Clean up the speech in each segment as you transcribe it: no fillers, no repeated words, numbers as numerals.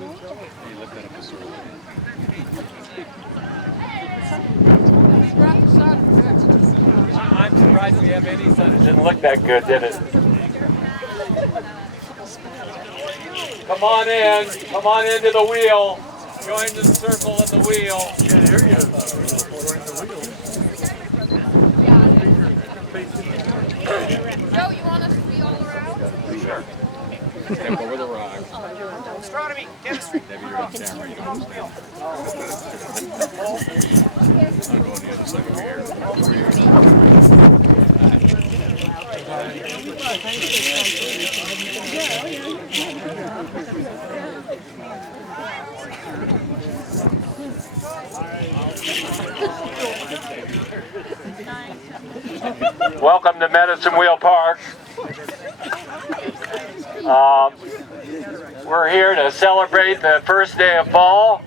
I'm surprised we have any sun. It didn't look that good, did it? Come on in. Come on into the wheel. Join the circle of the wheel. Yeah, there you go. Join the wheel. Joe, you want us to be all around? Sure. Step over the rock. Astronomy, chemistry. Maybe you're on camera. You don't stand. I'll go on the other side over here. Welcome to Medicine Wheel Park. We're here to celebrate the first day of fall.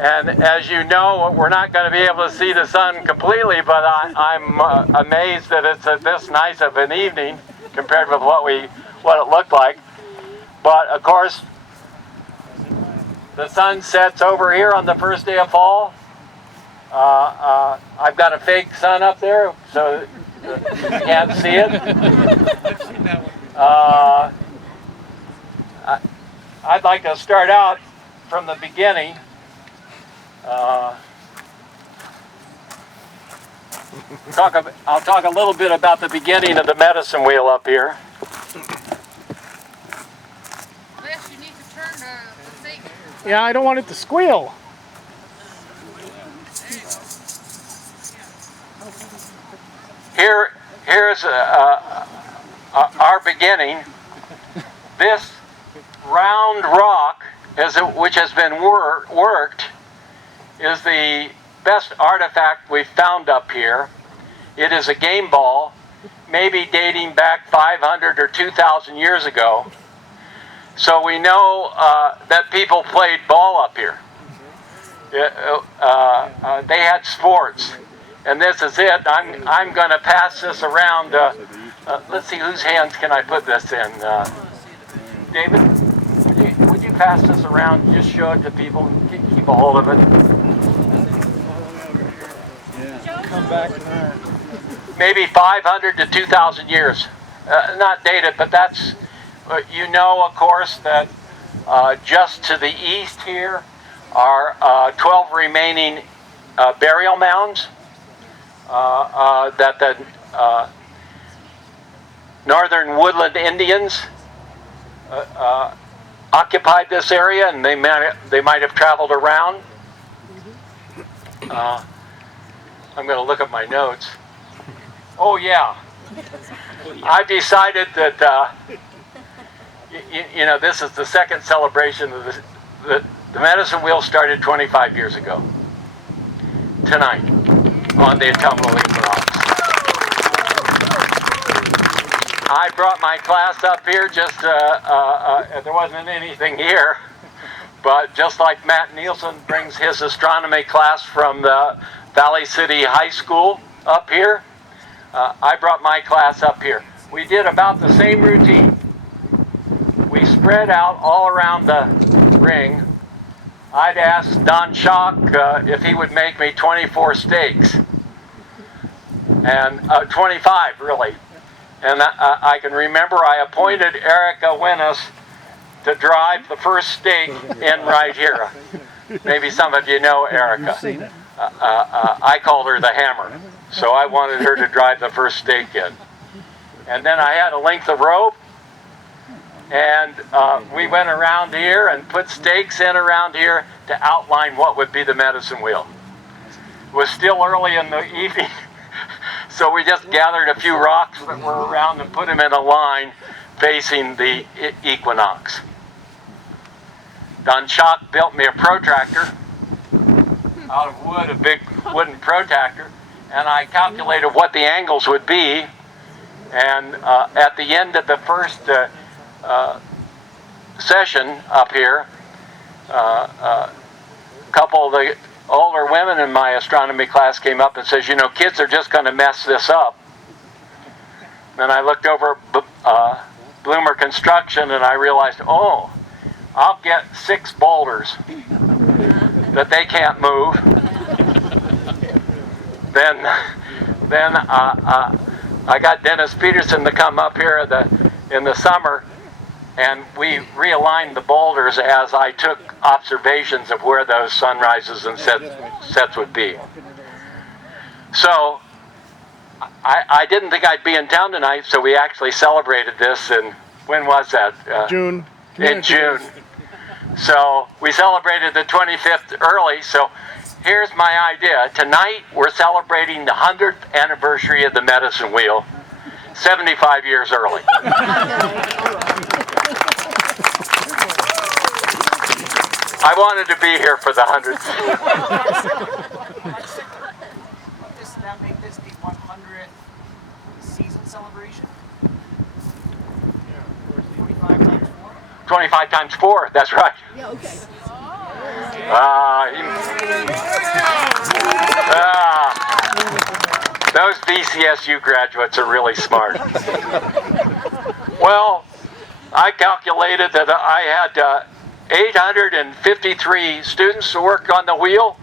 And as you know, we're not going to be able to see the sun completely, but I'm amazed that it's this nice of an evening compared with what it looked like. But of course, the sun sets over here on the first day of fall. I've got a fake sun up there, so you can't see it. I'd like to start out from the beginning. I'll talk a little bit about the beginning of the medicine wheel up here. Les, you need to turn the thing. Yeah, I don't want it to squeal. Here's our beginning. This round rock, which has been worked, is the best artifact we've found up here. It is a game ball, maybe dating back 500 or 2,000 years ago. So we know that people played ball up here. They had sports. And this is it. I'm going to pass this around. Let's see, whose hands can I put this in? David, would you pass this around? Just show it to people and keep a hold of it. Come back. Maybe 500 to 2,000 years. Not dated, but that's, you know, of course, that just to the east here are 12 remaining burial mounds. That the northern woodland Indians occupied this area, and they might have traveled around. I'm going to look at my notes. Oh yeah, I've decided that you know, this is the second celebration of the medicine wheel started 25 years ago. Tonight, on the Autumnal Equinox. I brought my class up here just, there wasn't anything here, but just like Matt Nielsen brings his astronomy class from the Valley City High School up here, I brought my class up here. We did about the same routine. We spread out all around the ring. I'd asked Don Schock if he would make me 24 stakes. And 25 really. And I can remember I appointed Erica Winnes to drive the first stake in right here. Maybe some of you know Erica. I called her the Hammer, so I wanted her to drive the first stake in. And then I had a length of rope, and we went around here and put stakes in around here to outline what would be the medicine wheel. It was still early in the evening, so we just gathered a few rocks that were around and put them in a line facing the equinox. Don Schock built me a protractor out of wood, a big wooden protractor, and I calculated what the angles would be, and at the end of the first session up here, a couple of the older women in my astronomy class came up and says, you know, kids are just going to mess this up. Then I looked over Bloomer Construction and I realized, oh, I'll get 6 boulders that they can't move. Then I got Dennis Peterson to come up here in the summer, and we realigned the boulders as I took observations of where those sunrises and sets would be. So I didn't think I'd be in town tonight, so we actually celebrated this. And when was that? June. In June. So we celebrated the 25th early. So here's my idea. Tonight we're celebrating the 100th anniversary of the medicine wheel, 75 years early. I wanted to be here for the 100th. Does that make this the 100th season celebration? 25 times 4? 25 times 4, that's right. Yeah, okay. Those VCSU graduates are really smart. Well, I calculated that I had 853 students who worked on the wheel,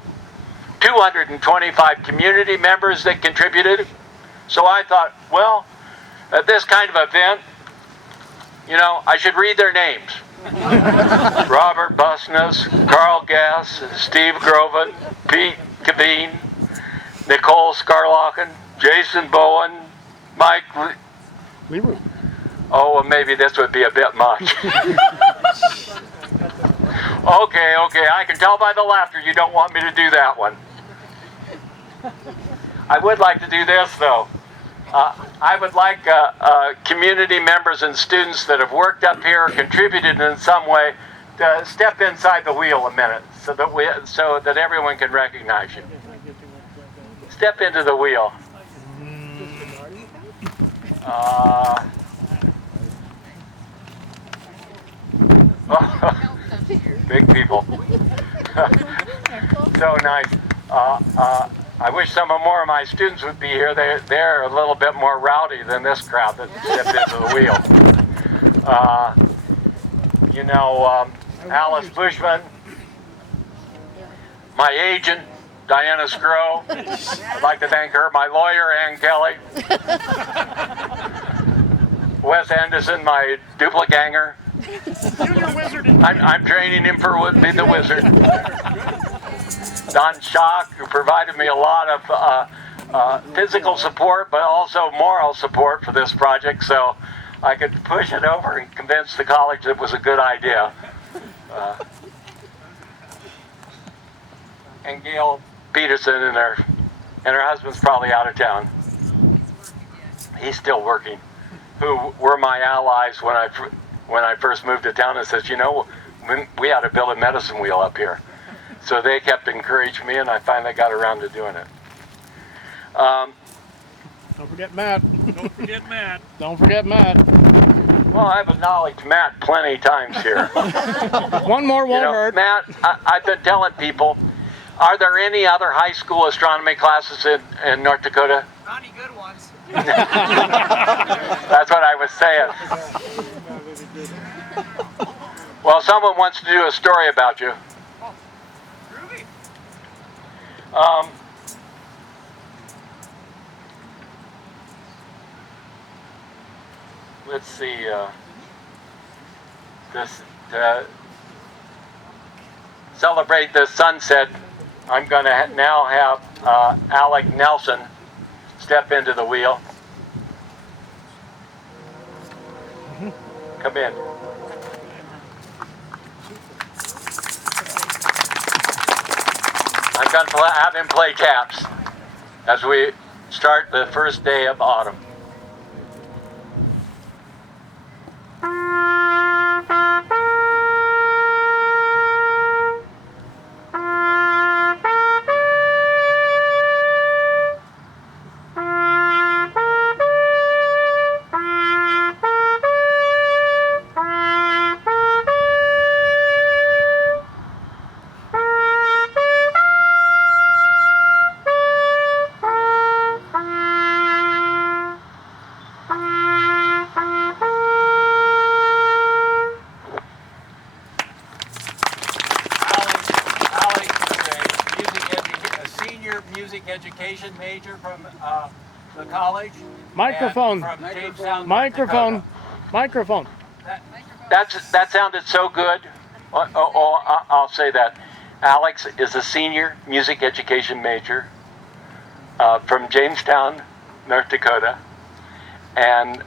225 community members that contributed. So I thought, well, at this kind of event, you know, I should read their names. Robert Busness, Carl Gass, Steve Groven, Pete Kaveen, Nicole Scarlocken, Jason Bowen, Mike Leroy. Oh, well, maybe this would be a bit much. Okay, I can tell by the laughter you don't want me to do that one. I would like to do this, though. I would like community members and students that have worked up here, contributed in some way, to step inside the wheel a minute, so that everyone can recognize you. Step into the wheel. Big people. So nice. I wish some more of my students would be here. They're a little bit more rowdy than this crowd that stepped into the wheel. Alice Bushman, my agent, Diana Scrow. I'd like to thank her. My lawyer, Ann Kelly. Wes Anderson, my dupliganger. Junior wizard. I'm training him for would be the wizard. Don Schock, who provided me a lot of physical support, but also moral support for this project, so I could push it over and convince the college it was a good idea. And Gail Peterson and her husband's probably out of town. He's still working. Who were my allies when I first moved to town and says, you know, we ought to build a medicine wheel up here. So they kept encouraging me, and I finally got around to doing it. Don't forget Matt. Don't forget Matt. Don't forget Matt. Well, I've acknowledged Matt plenty times here. One more won't hurt. Matt, I've been telling people, are there any other high school astronomy classes in North Dakota? Not any good ones. That's what I was saying. Well, someone wants to do a story about you. Groovy. Let's see. To celebrate the sunset, I'm going to now have Alec Nelson step into the wheel. Come in. I'm going to have him play taps as we start the first day of autumn. music education major from the college. Microphone. And from Jamestown, North Microphone. Dakota. Microphone. That sounded so good. I'll say that. Alex is a senior music education major from Jamestown, North Dakota, and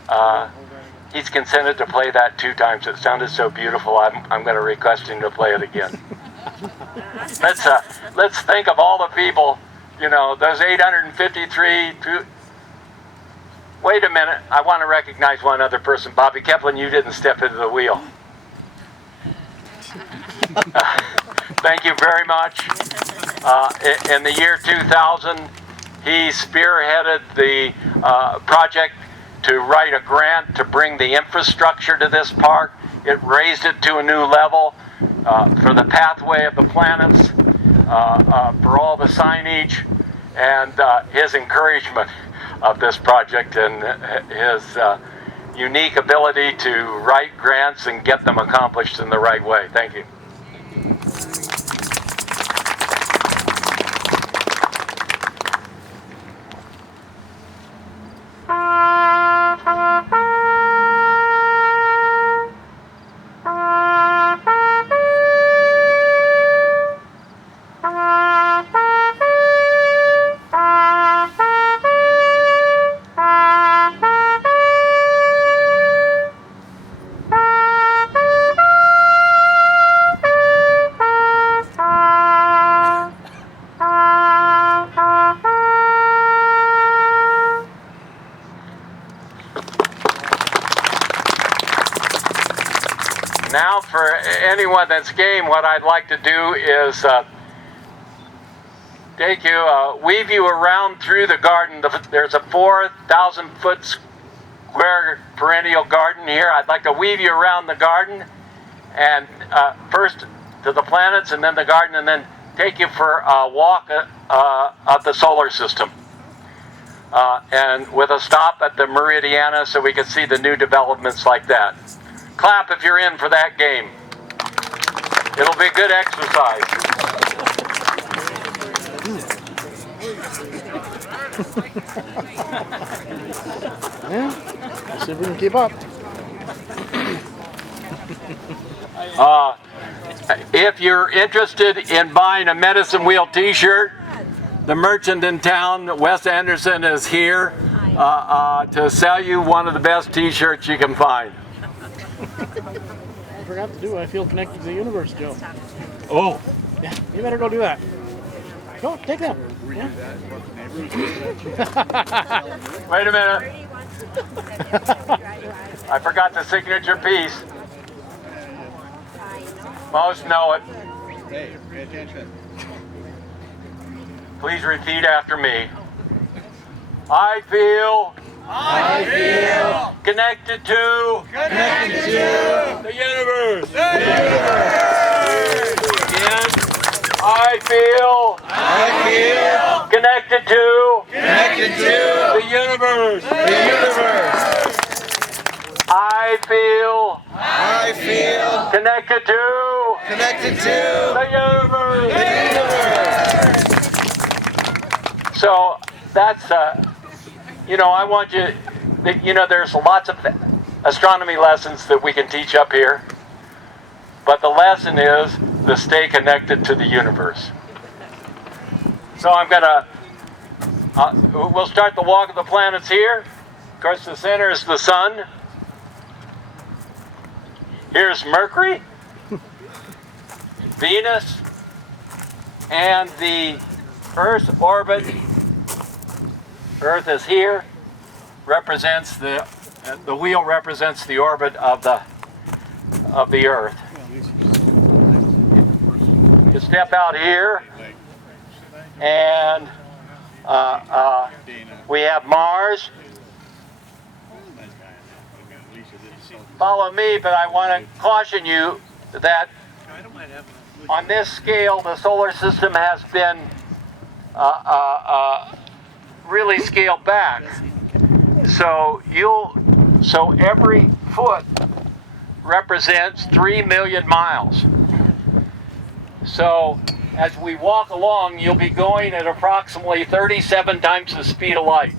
he's consented to play that 2 times. It sounded so beautiful. I'm going to request him to play it again. Let's think of all the people, you know, those 853. Wait a minute. I want to recognize one other person. Bobby Kepler, you didn't step into the wheel. Thank you very much. In the year 2000, he spearheaded the project to write a grant to bring the infrastructure to this park. It raised it to a new level for the pathway of the planets, for all the signage, and his encouragement of this project and his unique ability to write grants and get them accomplished in the right way. Thank you. Now for anyone that's game, what I'd like to do is take you, weave you around through the garden. There's a 4,000 foot square perennial garden here. I'd like to weave you around the garden, and first to the planets and then the garden, and then take you for a walk of the solar system. And with a stop at the Meridiana so we can see the new developments like that. Clap if you're in for that game. It'll be good exercise. Yeah. Let's see if we can keep up. If you're interested in buying a Medicine Wheel t-shirt, the merchant in town, Wes Anderson, is here to sell you one of the best t-shirts you can find. I forgot to do I feel connected to the universe, Joe. Oh. Yeah, you better go do that. Go, take that. Yeah. Wait a minute. I forgot the signature piece. Most know it. Hey, pay attention. Please repeat after me. I feel connected to the universe. Again, I feel connected to the universe. I feel connected to the universe. So that's I want you, there's lots of astronomy lessons that we can teach up here, but the lesson is to stay connected to the universe. So I'm gonna, we'll start the walk of the planets here. Of course, the center is the sun. Here's Mercury, Venus, and the Earth's orbit. Earth is here, represents the wheel represents the orbit of the Earth. You step out here, and we have Mars. Follow me, but I want to caution you that on this scale, the solar system has been really scaled back. So every foot represents 3 million miles. So as we walk along, you'll be going at approximately 37 times the speed of light.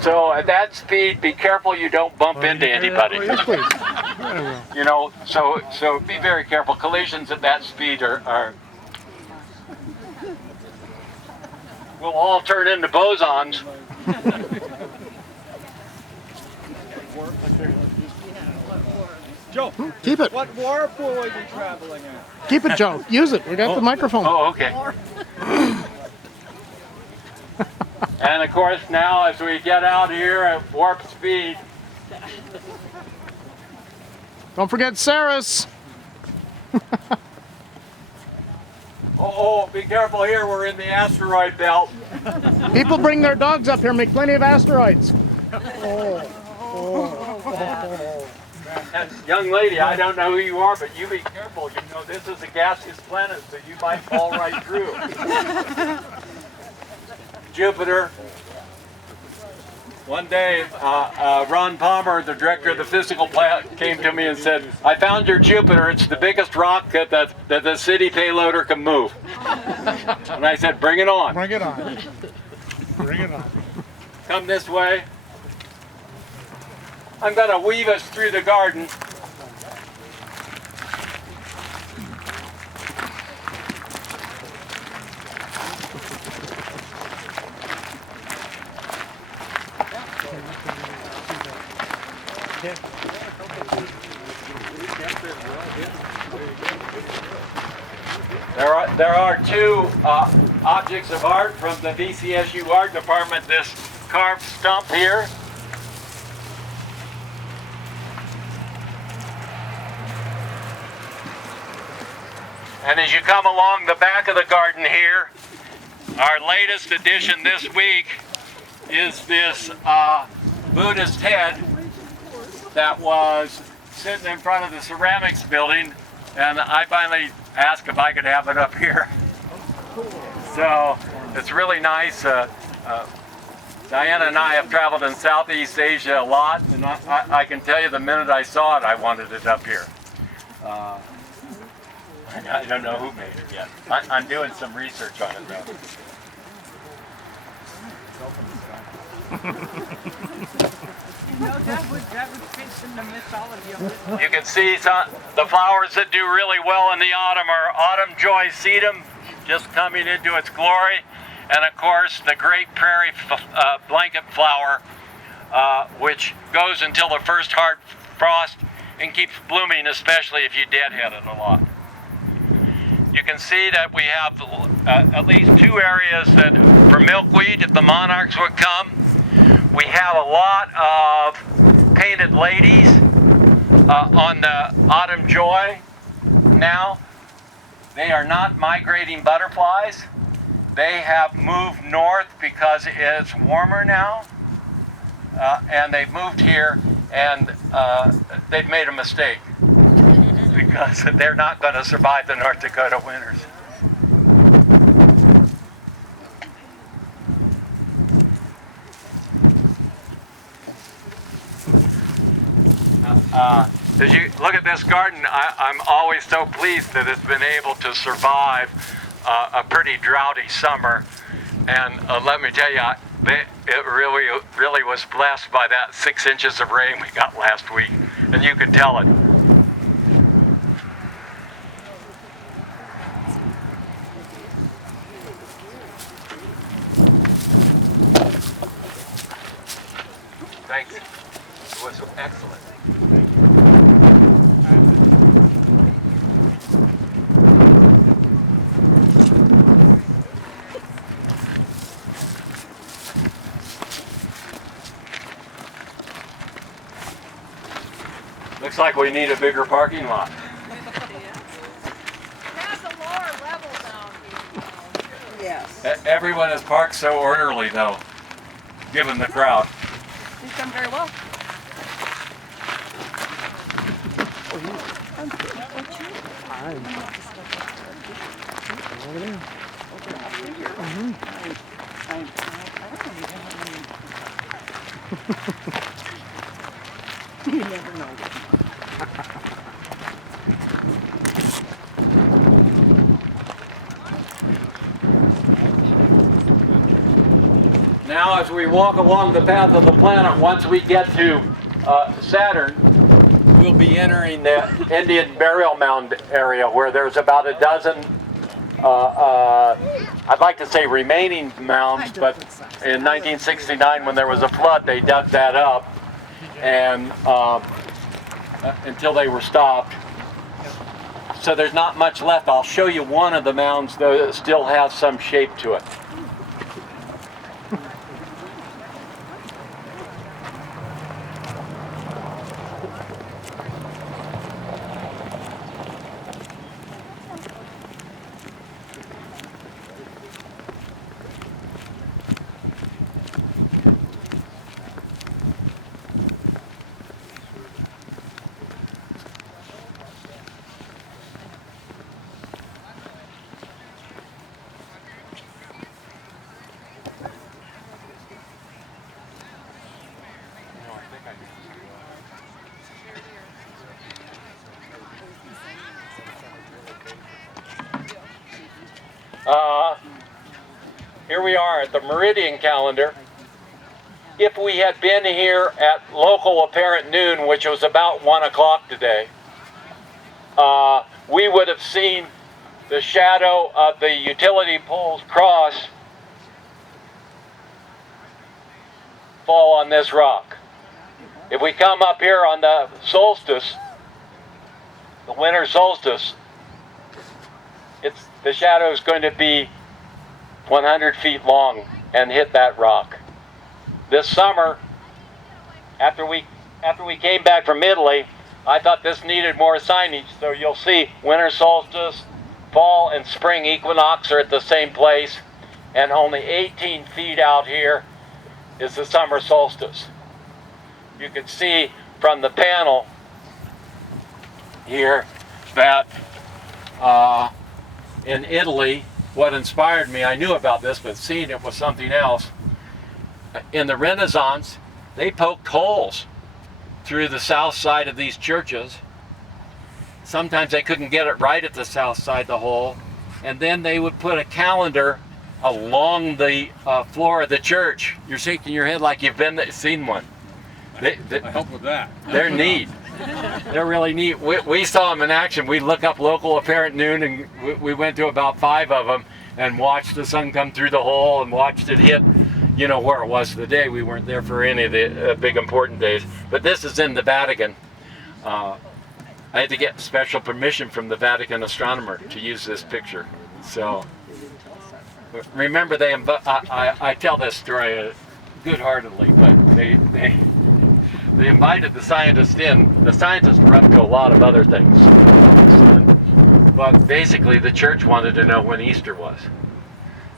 So at that speed, be careful you don't bump into anybody. Yes, please. I will. You know, so be very careful. Collisions at that speed are will all turn into bosons. Joe, Keep it. what warp pool are you traveling at? Keep it, Joe. Use it. We got the microphone. Oh, okay. And of course, now as we get out here at warp speed, Don't forget Saris. oh, be careful here. We're in the asteroid belt. People bring their dogs up here. Make plenty of asteroids. And young lady, I don't know who you are, but you be careful. You know, this is a gaseous planet, so you might fall right through. Jupiter. One day, Ron Palmer, the director of the physical plant, came to me and said, "I found your Jupiter. It's the biggest rock that the city payloader can move." And I said, "Bring it on. Bring it on. Bring it on. Come this way. I'm going to weave us through the garden." There are two objects of art from the VCSU art department. This carved stump here. And as you come along the back of the garden here, our latest addition this week is this Buddhist head that was sitting in front of the ceramics building, and I finally asked if I could have it up here. So it's really nice. Diana and I have traveled in Southeast Asia a lot, and I can tell you the minute I saw it, I wanted it up here. I don't know who made it yet. I'm doing some research on it though. You can see the flowers that do really well in the autumn are autumn joy sedum, just coming into its glory, and of course the great prairie blanket flower, which goes until the first hard frost and keeps blooming, especially if you deadhead it a lot. You can see that we have at least two areas that for milkweed, if the monarchs would come. We have a lot of painted ladies on the autumn joy now. They are not migrating butterflies. They have moved north because it's warmer now, and they've moved here, and they've made a mistake because they're not going to survive the North Dakota winters. As you look at this garden, I'm always so pleased that it's been able to survive a pretty droughty summer. And let me tell you, it really was blessed by that 6 inches of rain we got last week, and you could tell it. Thanks. It was excellent. Looks like we need a bigger parking lot. It has a lower level down here. Yes. Everyone is parked so orderly, though, given the crowd. You've done very well. You never know. Now as we walk along the path of the planet, once we get to Saturn, we'll be entering the Indian burial mound area where there's about a dozen, I'd like to say remaining mounds, but in 1969 when there was a flood they dug that up and until they were stopped. So there's not much left. I'll show you one of the mounds that still has some shape to it. Here we are at the meridian calendar. If we had been here at local apparent noon, which was about 1 o'clock today, we would have seen the shadow of the utility pole's cross fall on this rock. If we come up here on the solstice, the winter solstice, the shadow is going to be 100 feet long and hit that rock. This summer, after we came back from Italy, I thought this needed more signage, so you'll see winter solstice, fall and spring equinox are at the same place, and only 18 feet out here is the summer solstice. You can see from the panel here that in Italy, what inspired me, I knew about this, but seeing it was something else. In the Renaissance, they poked holes through the south side of these churches. Sometimes they couldn't get it right at the south side of the hole, and then they would put a calendar along the floor of the church. You're shaking your head like you've seen one. I help with that. They're neat. They're really neat. We saw them in action. We look up local apparent noon, and we went to about 5 of them and watched the sun come through the hole and watched it hit, you know, where it was the day. We weren't there for any of the big important days. But this is in the Vatican. I had to get special permission from the Vatican astronomer to use this picture. So remember, I tell this story good-heartedly, but they invited the scientists in. The scientists were up to a lot of other things. But basically the church wanted to know when Easter was.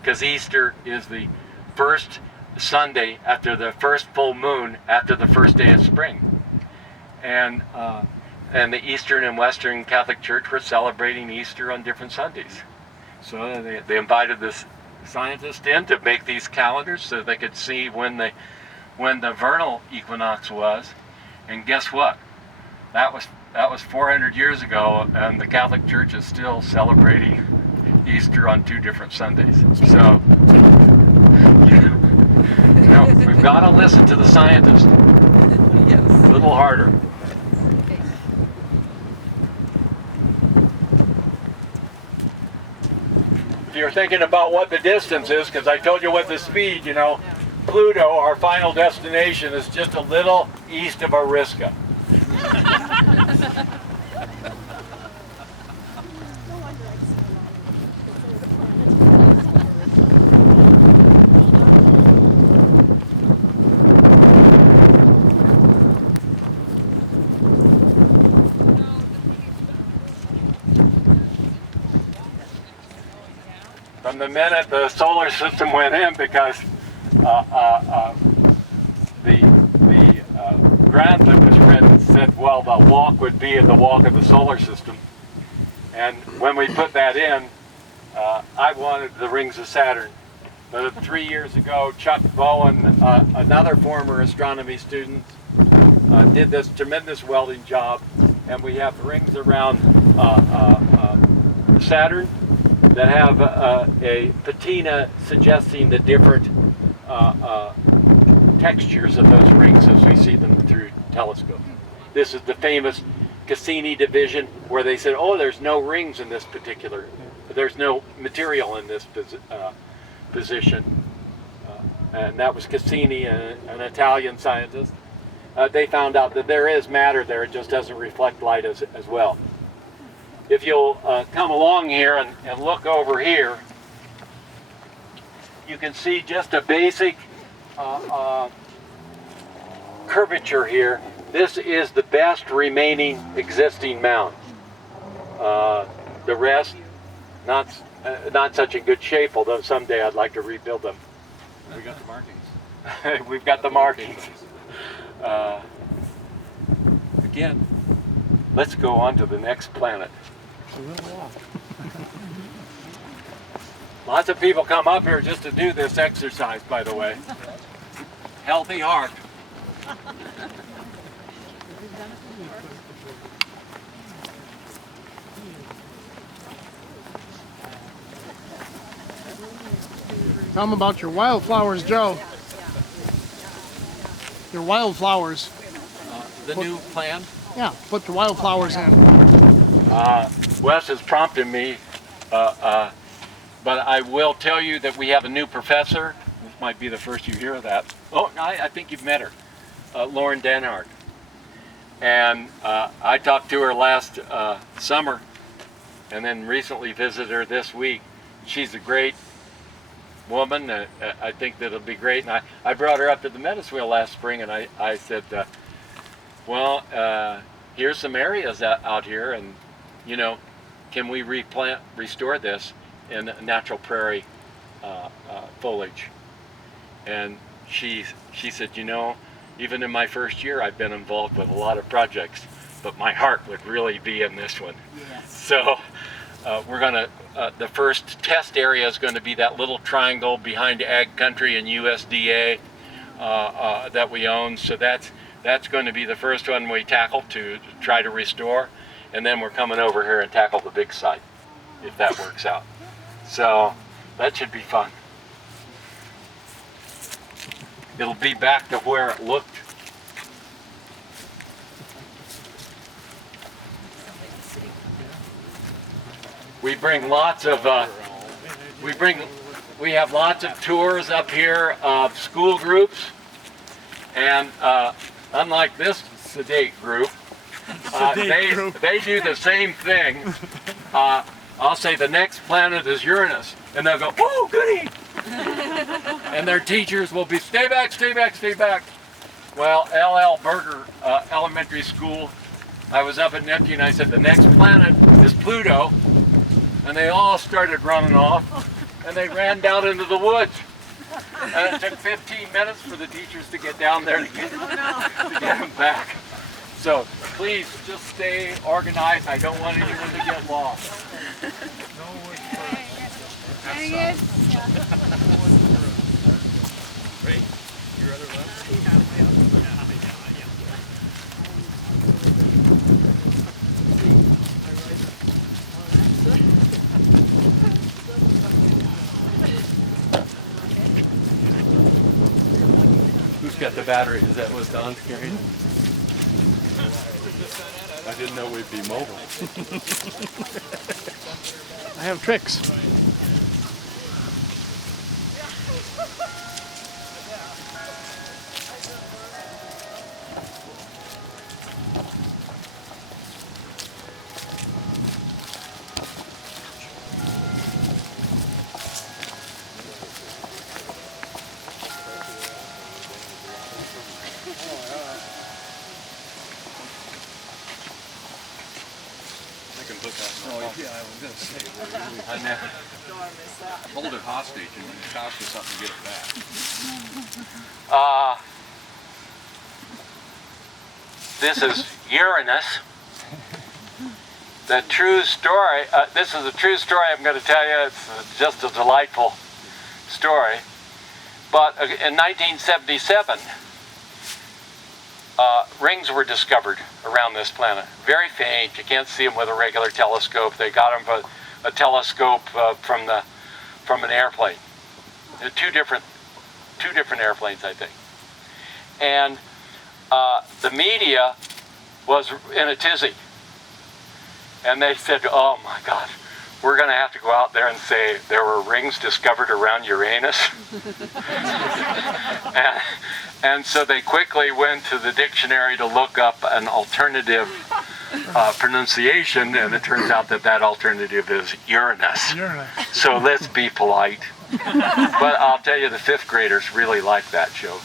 Because Easter is the first Sunday after the first full moon after the first day of spring. And the Eastern and Western Catholic Church were celebrating Easter on different Sundays. So they invited this scientist in to make these calendars so they could see when the vernal equinox was. And guess what? That was 400 years ago, and the Catholic Church is still celebrating Easter on 2 different Sundays. So, you know, we've got to listen to the scientists. Yes. A little harder. If you're thinking about what the distance is, because I told you what the speed, you know, Pluto, our final destination, is just a little east of Ariska. From the minute the solar system went in, because the grant that was written said, well, the walk would be the walk of the solar system. And when we put that in, I wanted the rings of Saturn. But 3 years ago, Chuck Bowen, another former astronomy student, did this tremendous welding job, and we have rings around Saturn that have a patina suggesting the different textures of those rings as we see them through telescopes. This is the famous Cassini division, where they said, oh, there's no rings in this particular, there's no material in this position. And that was Cassini, an Italian scientist. They found out that there is matter there, it just doesn't reflect light as well. If you'll come along here and look over here, you can see just a basic curvature here. This is the best remaining existing mound. The rest, not such in good shape, although someday I'd like to rebuild them. We got the markings. We've got the markings. Again, let's go on to the next planet. Lots of people come up here just to do this exercise, by the way. Healthy heart. Tell them about your wildflowers, Joe. Your wildflowers. The new plan? Yeah, put the wildflowers in. Wes is prompting me, but I will tell you that we have a new professor. This might be the first you hear of that. Oh, I think you've met her, Lauren Denhart. And I talked to her last summer, and then recently visited her this week. She's a great woman. I think that it'll be great. And I brought her up to the Metis Wheel last spring, and I said, well, here's some areas out here, and you know, can we restore this in natural prairie foliage? And she said, you know, even in my first year, I've been involved with a lot of projects, but my heart would really be in this one. Yes. So we're gonna, the first test area is going to be that little triangle behind Ag Country and USDA that we own. So that's going to be the first one we tackle to try to restore. And then we're coming over here and tackle the big site, if that works out. So that should be fun. It'll be back to where it looked. We bring lots of, we have lots of tours up here of school groups. And unlike this sedate group, they do the same thing. I'll say the next planet is Uranus, and they'll go, "Oh, goody!" And their teachers will be, "Stay back, stay back, stay back." Well, L.L. Berger Elementary School, I was up at Neptune, and I said, "The next planet is Pluto," and they all started running off, and they ran down into the woods. And it took 15 minutes for the teachers to get down there to get them back. So please just stay organized. I don't want anyone to get lost. Dang it. Great. Your other left? Who's got the battery? Is that what's Don's carrying? I didn't know we'd be mobile. I have tricks. I can put that. Oh, yeah, I was going to say. Hold it hostage and when it costs you something, get it back. This is Uranus. The true story, this is a true story I'm going to tell you. It's just a delightful story. But in 1977, rings were discovered around this planet. Very faint. You can't see them with a regular telescope. They got them with a telescope from an airplane. They're two 2 different airplanes, I think. And the media was in a tizzy. And they said, oh my God, we're going to have to go out there and say there were rings discovered around Uranus. and so they quickly went to the dictionary to look up an alternative pronunciation, and it turns out that that alternative is Uranus. So let's be polite. But I'll tell you, the 5th graders really like that joke.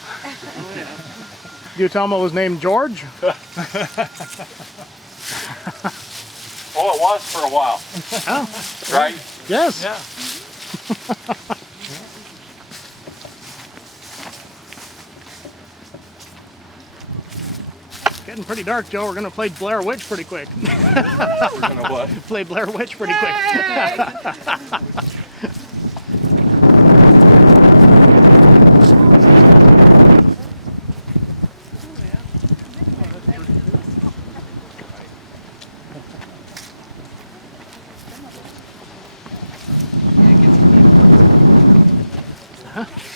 You tell him it was named George? Oh, it was for a while. Oh. Right? Yes. Yeah. Getting pretty dark, Joe. We're going to play Blair Witch pretty quick. We're gonna what? Play Blair Witch pretty quick.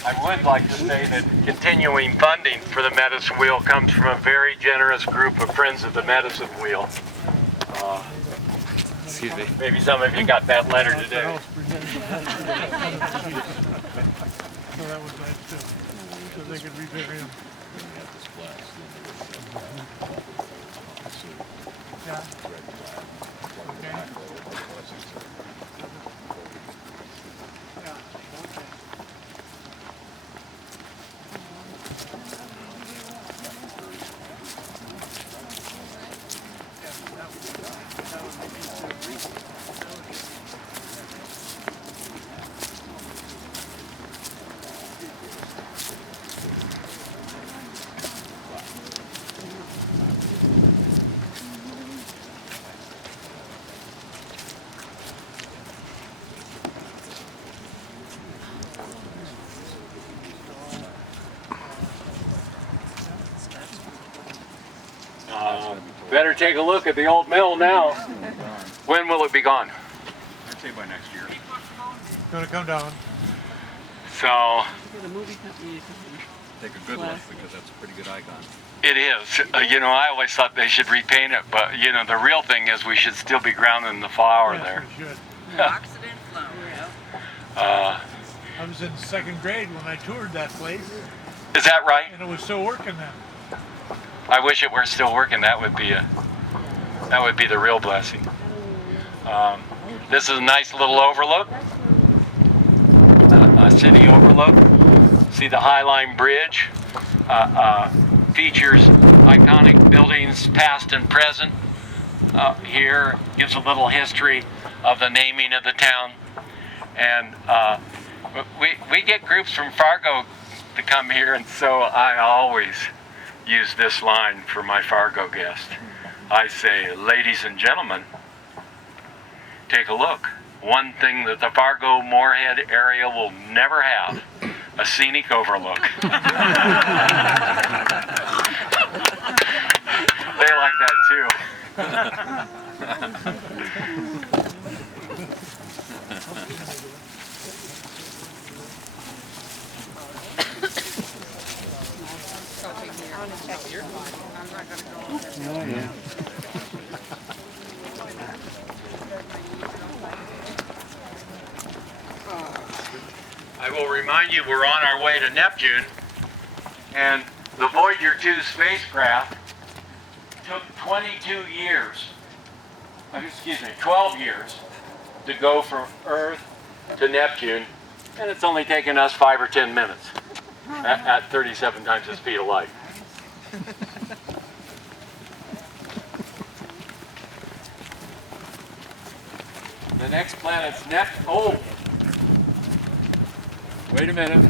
I would like to say that continuing funding for the Medicine Wheel comes from a very generous group of friends of the Medicine Wheel. Excuse me. Maybe some of you got that letter today. So that was nice too. So they could repair him. Yeah. Okay. Better take a look at the old mill now. When will it be gone? I'd say by next year. Gonna come down. So Take a good look because that's a pretty good icon. it is. You know, I always thought they should repaint it, but you know, the real thing is we should still be grounding the flower there. We should. Oxidant flower, I was in 2nd grade when I toured that place, Is that right? and it was still working then. I wish it were still working. That would be the real blessing. This is a nice little overlook, a city overlook. See the High Line Bridge. Features iconic buildings, past and present. Here gives a little history of the naming of the town, and we get groups from Fargo to come here, and so I always use this line for my Fargo guest. I say, ladies and gentlemen, take a look. One thing that the Fargo Moorhead area will never have, a scenic overlook. They like that too. Oh, yeah. I will remind you we're on our way to Neptune, and the Voyager 2 spacecraft took 12 years to go from Earth to Neptune, and it's only taken us 5 or 10 minutes at 37 times the speed of light. The next planet's Neptune. Oh! Wait a minute.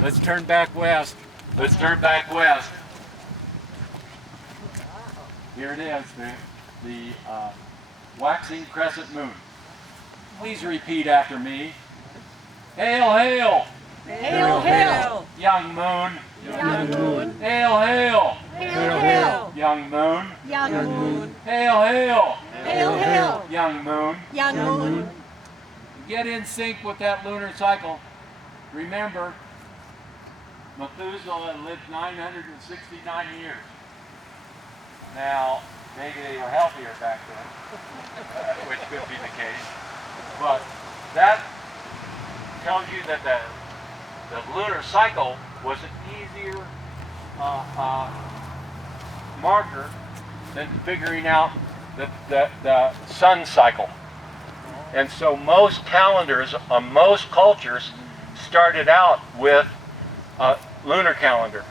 Let's turn back west. Let's turn back west. Here it is, the waxing crescent moon. Please repeat after me. Hail, hail! Hail, hail! Young moon! Young moon! Hail, hail! Hail, hail! Young moon! Young moon! Hail, hail! Hail, hail! Young moon! Young moon! Get in sync with that lunar cycle. Remember, Methuselah lived 969 years. Now, maybe they were healthier back then, which could be the case. But that tells you that the lunar cycle was an easier marker than figuring out the sun cycle. And so most calendars on most cultures started out with a lunar calendar.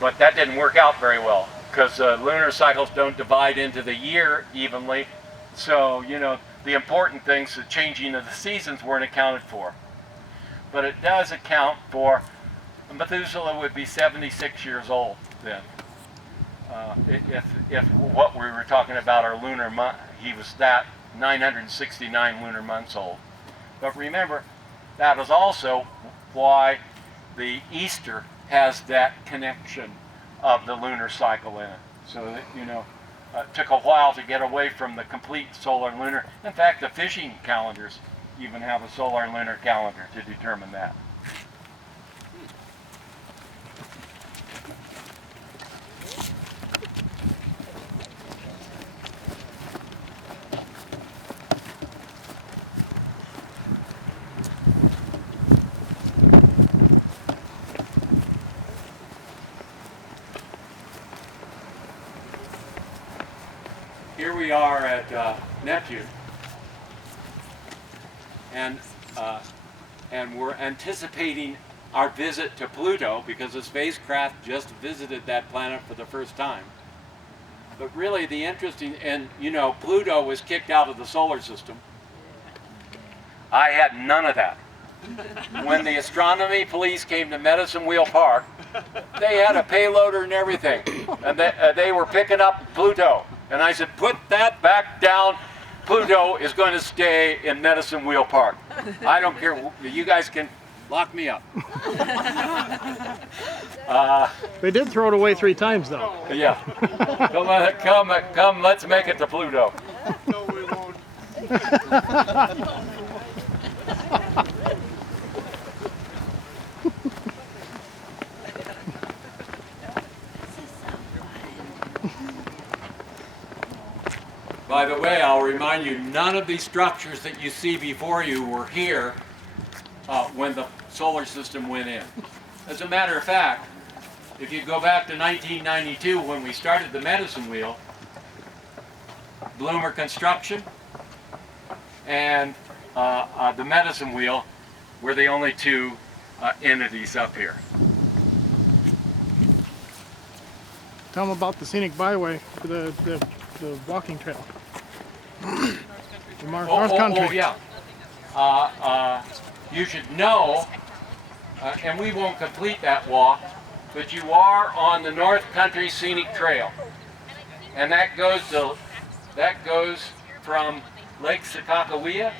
But that didn't work out very well because lunar cycles don't divide into the year evenly. So, you know, the important things, the changing of the seasons, weren't accounted for. But it does account for, Methuselah would be 76 years old then. If what we were talking about our lunar month, he was that 969 lunar months old. But remember, that is also why the Easter has that connection of the lunar cycle in it. So that, you know, it took a while to get away from the complete solar and lunar. In fact, the fishing calendars even have a solar and lunar calendar to determine that. Here we are at Neptune, and we're anticipating our visit to Pluto because the spacecraft just visited that planet for the first time. But really the interesting, and you know, Pluto was kicked out of the solar system. I had none of that. When the astronomy police came to Medicine Wheel Park, they had a payloader and everything, and they were picking up Pluto. And I said, put that back down. Pluto is going to stay in Medicine Wheel Park. I don't care. You guys can lock me up. They did throw it away 3 times, though. Yeah. Come, let's make it to Pluto. No, we won't. By the way, I'll remind you, none of these structures that you see before you were here when the solar system went in. As a matter of fact, if you go back to 1992 when we started the Medicine Wheel, Bloomer Construction and the Medicine Wheel were the only 2 entities up here. Tell them about the scenic byway, the walking trail. The North Country. Oh, yeah. You should know, and we won't complete that walk, but you are on the North Country Scenic Trail, and that goes from Lake Sakakawea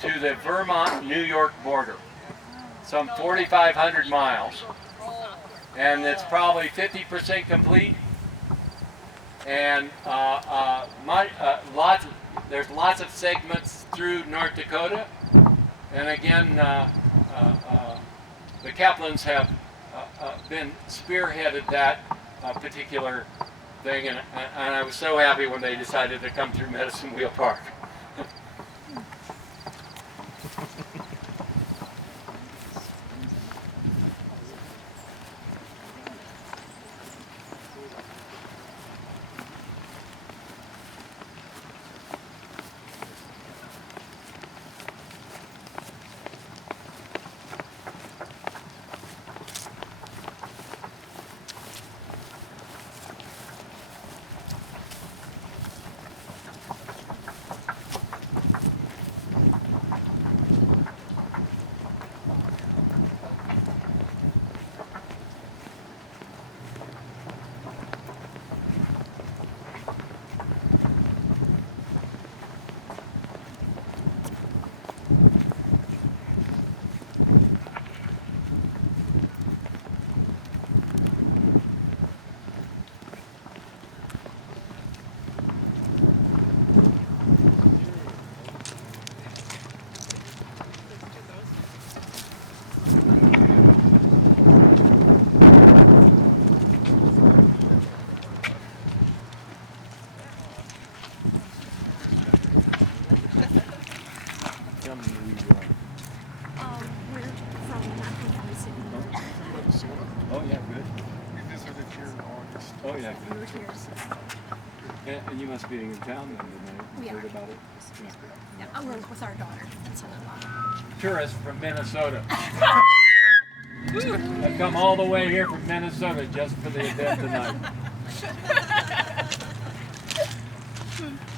to the Vermont-New York border, some 4,500 miles, and it's probably 50% complete. And there's lots of segments through North Dakota, and again, the Kaplans have been spearheaded that particular thing, and I was so happy when they decided to come through Medicine Wheel Park. town were you We're from Autumnal City. Oh, yeah, good. We visited here in August. Oh, yeah, We were good. here, so And you must be in town then tonight. We Heard are. about it? yeah, we're with our daughter and son-in-law. Tourists from Minnesota. I've come all the way here from Minnesota just for the event tonight.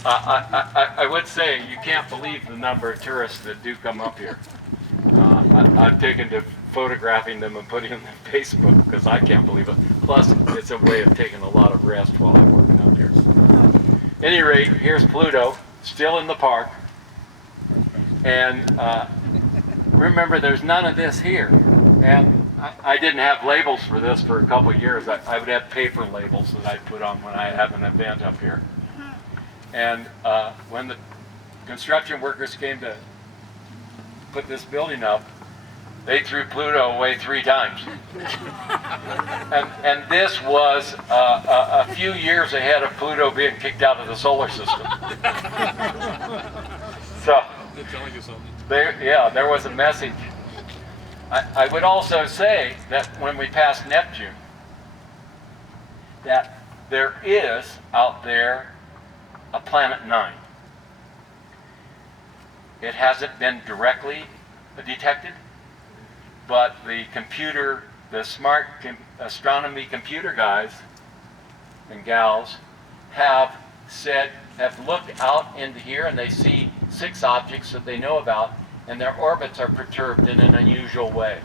I would say you can't believe the number of tourists that do come up here. I've taken to photographing them and putting them on Facebook because I can't believe it. Plus, it's a way of taking a lot of rest while I'm working up here. At any rate, here's Pluto, still in the park. And remember, there's none of this here. And I didn't have labels for this for a couple of years. I would have paper labels that I'd put on when I have an event up here. And when the construction workers came to put this building up, they threw Pluto away 3 times. And this was a few years ahead of Pluto being kicked out of the solar system. So, They're telling you something. there was a message. I would also say that when we pass Neptune, that there is out there a planet 9. It hasn't been directly detected, but the smart astronomy computer guys and gals have looked out into here and they see 6 objects that they know about, and their orbits are perturbed in an unusual way.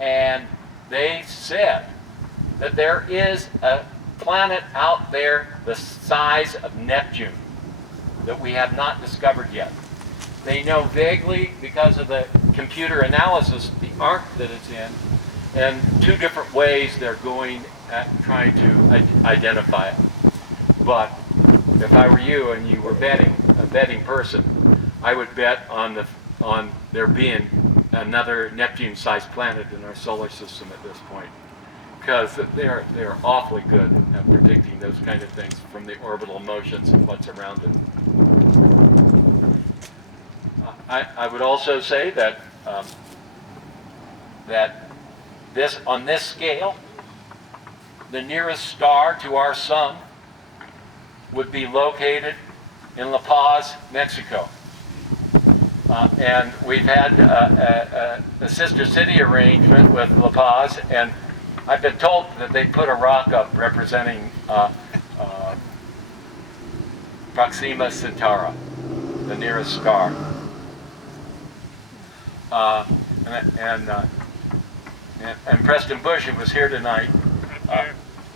And they said that there is a planet out there the size of Neptune that we have not discovered yet. They know vaguely because of the computer analysis the arc that it's in, and 2 different ways they're going at trying to identify it. But if I were you and you were a betting person, I would bet on there being another Neptune-sized planet in our solar system at this point, because they're awfully good at predicting those kind of things from the orbital motions and what's around it. I would also say that on this scale, the nearest star to our sun would be located in La Paz, Mexico. And we've had a sister city arrangement with La Paz, and I've been told that they put a rock up representing Proxima Centauri, the nearest star. And Preston Bush, who was here tonight.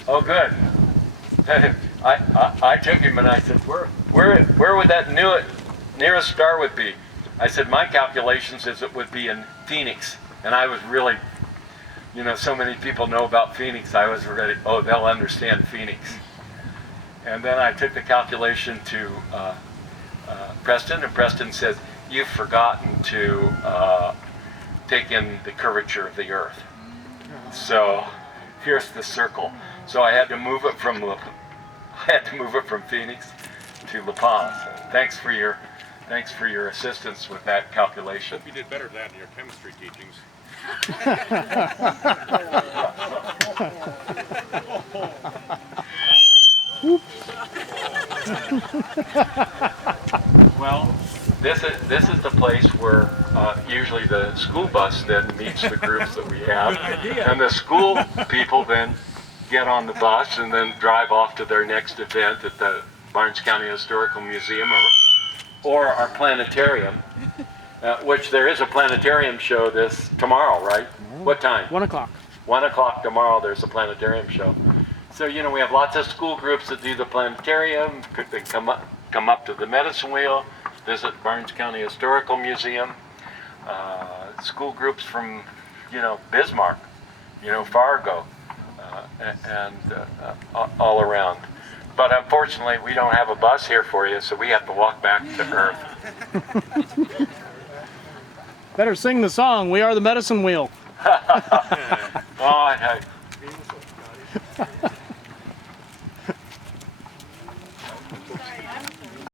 Oh, good. I took him and I said, where would that nearest star would be? I said, my calculations is it would be in Phoenix. And I was really, so many people know about Phoenix. I was ready, they'll understand Phoenix. And then I took the calculation to Preston, and Preston said, you've forgotten to take in the curvature of the Earth. So here's the circle. So I had to move it from Phoenix to La Paz. Thanks for your assistance with that calculation. Hope you did better than that in your chemistry teachings. Well, this is the place where usually the school bus then meets the groups that we have, and the school people then get on the bus and then drive off to their next event at the Barnes County Historical Museum or our planetarium, which there is a planetarium show tomorrow, right? What time? 1 o'clock. 1 o'clock tomorrow, there's a planetarium show. So, we have lots of school groups that do the planetarium. They come up to the medicine wheel, visit Barnes County Historical Museum. School groups from, Bismarck, Fargo, and all around. But unfortunately, we don't have a bus here for you, so we have to walk back to Earth. Better sing the song, We Are the Medicine Wheel. Oh,